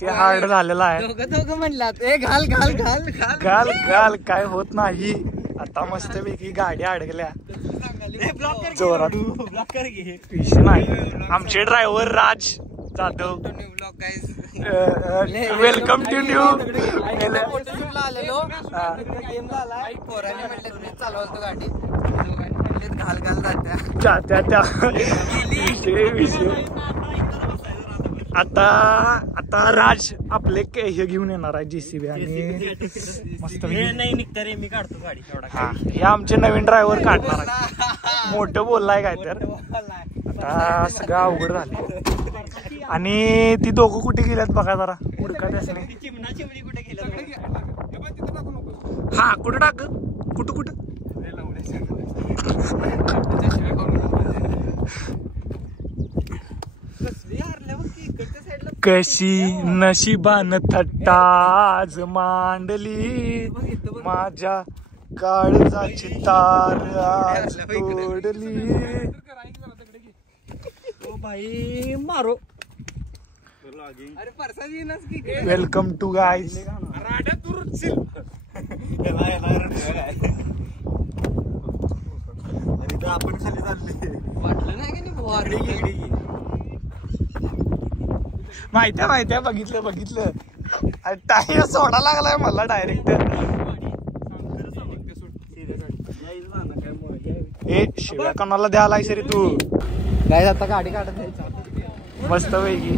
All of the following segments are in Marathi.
विषय हार्ड झालेला आहे. दोघं म्हणलात ए घाल घाल घाल घाल घाल घाल काय होत नाही. आता मस्त पैकी गाड्या अडकल्या जोरात. विषय नाही. आमचे driver Raj Jadhav welcome to new. चालवतो गाडी घाल घाल जात्या त्या विषय. आता आता राज आपले हे घेऊन येणार आहे JCB आणि मस्त नाही निघतं रे मी काढतो गाडी. हा हे आमचे नवीन ड्रायव्हर काढणार आहे. मोठं बोललाय काय तर आता सगळं अवघड झाले. आणि ती दोघं कुठे गेल्यात बघा जरा उडका त्यासने. हा कुठं टाक कुठं कुठं कशी नशिबान थट्टाज मांडली माझ्या काळजाची तार आज तोडली. भाई मारो. Welcome to guys. आपण खाली चालले वाटलं नाही माहितीये बघितलं टायर सोडा लागलाय मला डायरेक्ट. ए शिव्या कोणाला द्यायला सरी तू काय आता गाडी काढत मस्त पैकी.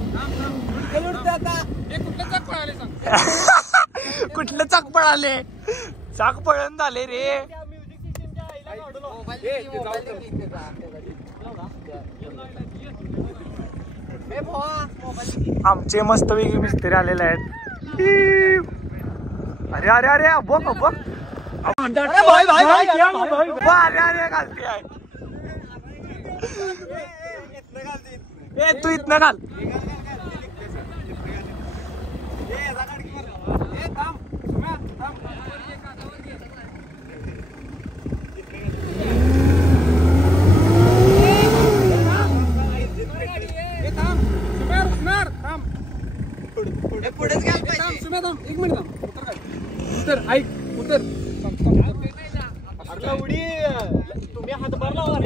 कुठलं चाक पळाले. चाक पळून झाले रे. आमचे मस्त वेगळे मिस्त्री आलेले आहेत. अरे अरे अरे बघ बघ अरे घालते आहे. ए तू इथनं घाल. एक मिनिट उतर ऐक उतर. तुम्ही हातभार लावा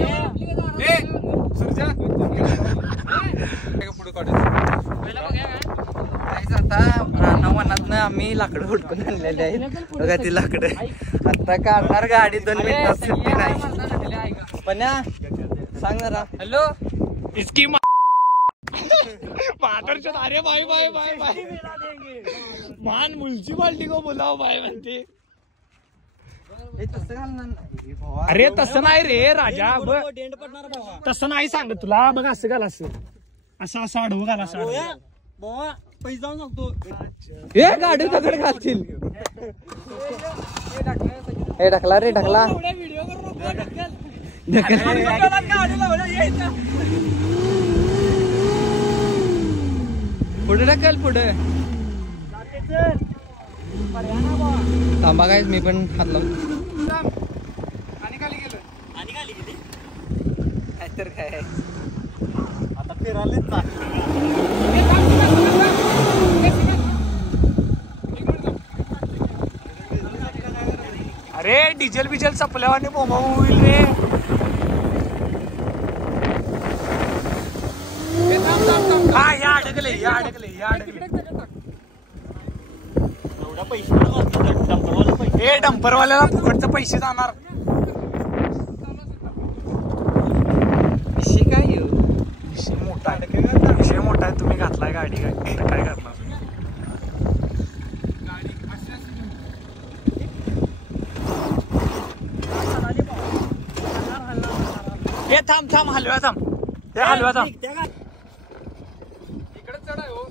पुढे आता मनात आम्ही लाकडं हुडकून आणलेले आहेत बघा. ती लाकडं आता काढणार गाडी 2 मिनिटात सुट्टी नाही. पण सांग जरा हॅलो इसकी मादरचोद. अरे भाई भाई भाई भाई मान म्युन्सिपाल्टी को बोलाव भाई म्हणते. अरे तसं नाही रे राजा. तसं नाही सांगत तुला. बघ असं घाल असं असं असं आडवं घाल असं पैसे जाऊन सांगतो. हे गाडी दगड घालतील. हे ढकला रे ढकला. पुढे ढकल पुढे. थांबा काय मी पण हात लावतो. आणि खाली गेली काय तर काय आता फिरायला. अरे डिझेल बिझेल चपल्यावाने बोंबा होईल रे. हा या अडकले या अडकले या अडकले. हे डंपरवाल्याला फुकटचे पैसे जाणार. विषय काय विषय मोठा आहे. तुम्ही घातलाय गाडी काय करणार. हे थांब थांब हलव्या थांब. हे हलव्या थांब. इकडे चढाय हो.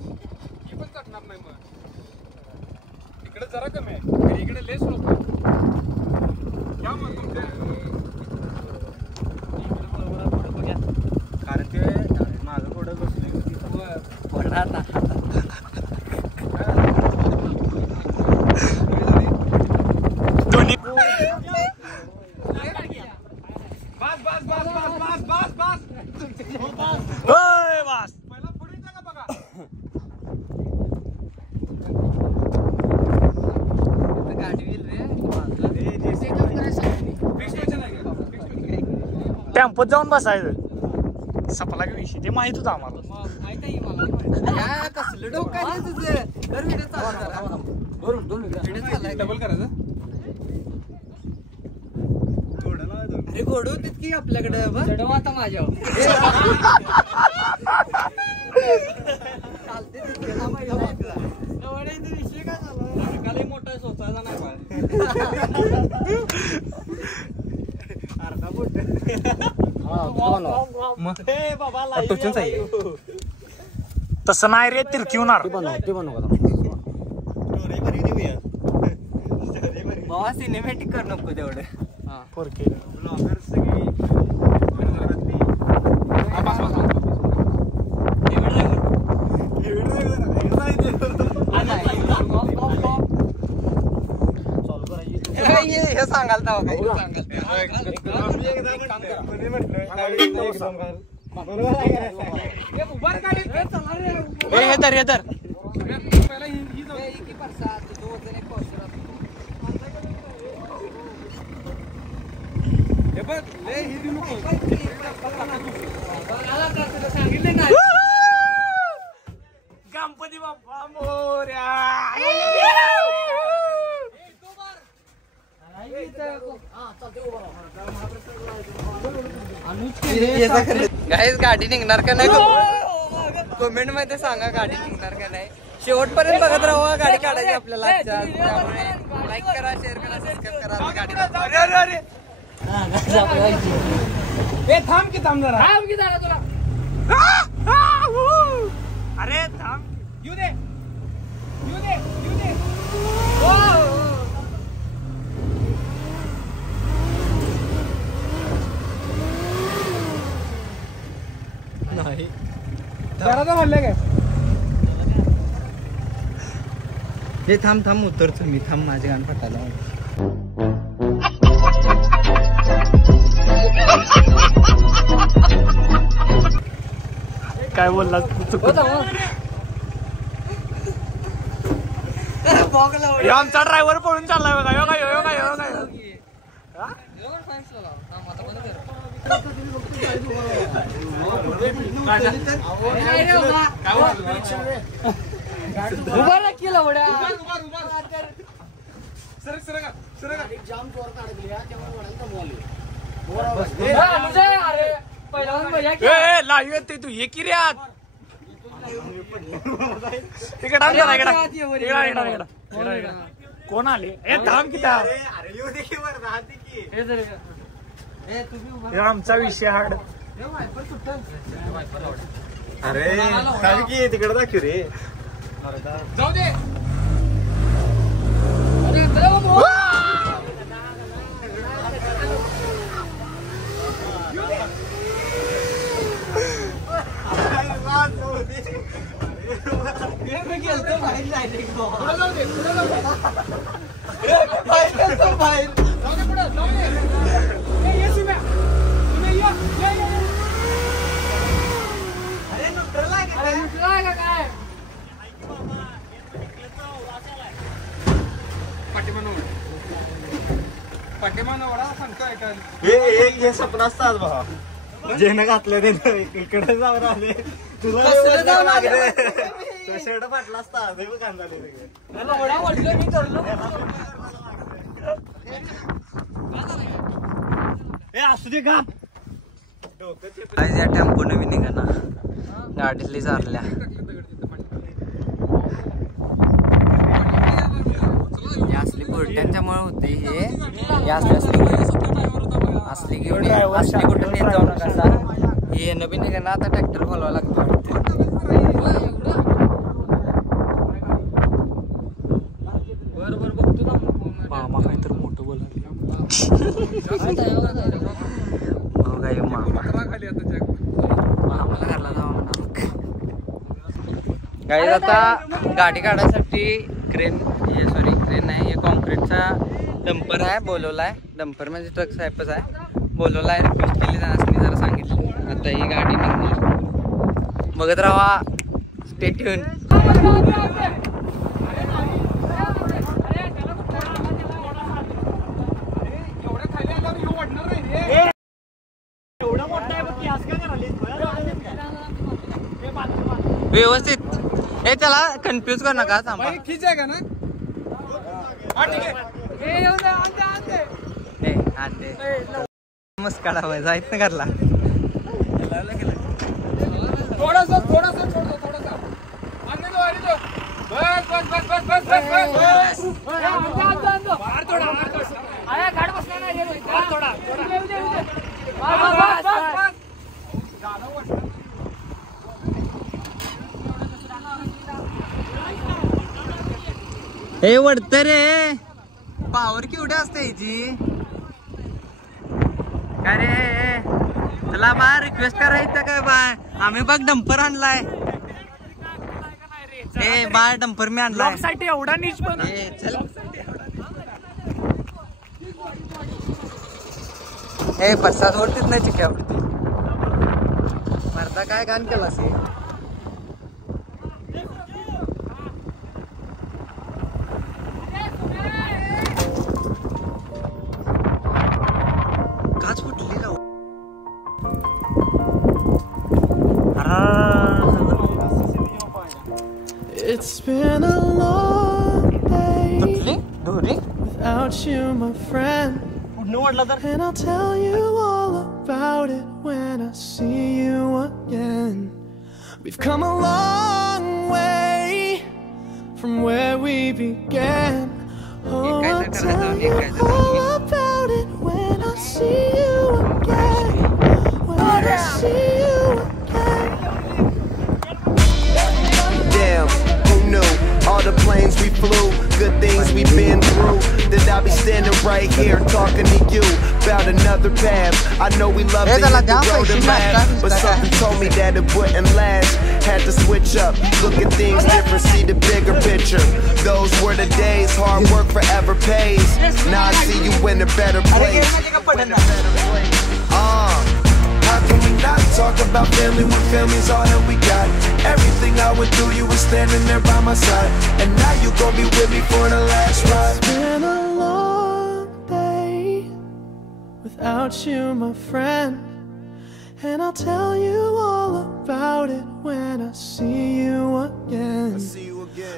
ही पण चढणार नाही मग. इकडे जरा कमी आहे. इकडे लेस लोक क्या मग तुमचे. कारण ते माझं थोडं बसले दोन्ही बस बस बस बस बस बस बस. बस पहिला पुढे जा का बघा. टेम्पोत जाऊन बसायचं सपला की विषय ते माहित होतं आम्हाला. कसलं डोकं आहे तुझं? कर व्हिडिओ चालू डबल करायचं अरे घोडू तितकी आपल्याकडे आता माझ्यावर चालते विषय काय झाला मोठा सोचायचा नाही अर्धा फुट तसं नाही रे तिरकिवणार. बाबा सिनेमॅटिक कर नको तेवढं. पोरके हे सांगाल हे तर पहिला ही जाऊ हे बघ लय ही देऊ नको सांगितले ना गणपती बाप्पा मोरया. गाईस गाडी निघणार का नाही कमेंट मध्ये सांगा गाडी निघणार का नाही. शेवटपर्यंत बघत राहा गाडी काढायची आपल्याला. त्यामुळे लाईक करा शेअर करा सबस्क्राईब करा गाडी. थांब की जरा तुला अरे थांब येऊ दे नाही जरा म्हणलं काय हे थांब उतरतो मी. थांब माझे गाणं फटायला काय बोलला आमचा ड्रायव्हर पळून चाललाय बघा. लाईव्ह येते तू ये की रे आत कोण आले? थांब की आमचा विषय हार्ड. अरे सांग की तिकडे दाखव रे. जाऊ दे हे स्वप्न असतात भावा जेनं घातलं ते इकडे जाऊन आले तुला शर्ट फाटला असता असू दे का टेम्पो नवीन निघा ना गाडीतली चालल्या. असली गोट्यांच्यामुळे होते हे असली कुठे नेत जाऊ नका. हे नवीन निघा ना आता ट्रॅक्टर बोलवा लागतो. बरोबर बघतो ना मामा काहीतर मोठं बोला. काही आता गाडी काढायसाठी क्रेन नाही हे कॉन्क्रीटचा डंपर आहे बोलवलाय. डंपर म्हणजे ट्रक साहेबच आहे बोलवलाय. रिक्वेस्ट केली मी जरा सांगितली. आता ही गाडी निघणार बघत राहा. Stay tune. व्यवस्थित. हे त्याला कन्फ्युज करू नका. थांबा. खीच आहे का ना? हा ठीक आहे. नमस्कार जायत ना घरला. थोडासा आणले दो आणि दो. बस बाहेर थोडा आया गाड बसला नाही रे थोडा हे वडत रे. पावर केवढी असते हिची. काय रे तुला बा रिक्वेस्ट करायचं काय बाय. आम्ही बघ डंपर आणलाय. ए बाय डंपर मी आणलाय. साठी एवढा नीच पण चल. ए प्रसाद ओढतीच नाही चिक्यावरती. मरता काय गाण केलं असे. काच फुटली राव. It's been a long day फुटली दोरी. without you, my friend. And I'll tell you all about it when I see you again. We've come a long way from where we began. Oh, I'll tell you all about it when I see you again. When I see you again. Damn, who knew? All the planes we flew, good things we've been through. That I'll be standing right here talking to you about another path. I know we love to hit the road and laugh, but something told me that it wouldn't last. Had to switch up, look at things different, see the bigger picture. Those were the days, hard work forever pays. Now I see you in a better place. How can we not talk about family when family's all that we got? Everything I went through, you were standing there by my side. And now you gon' be with me for the last ride. It's been a long day without you, my friend. And I'll tell you all about it when I see you again. See you again.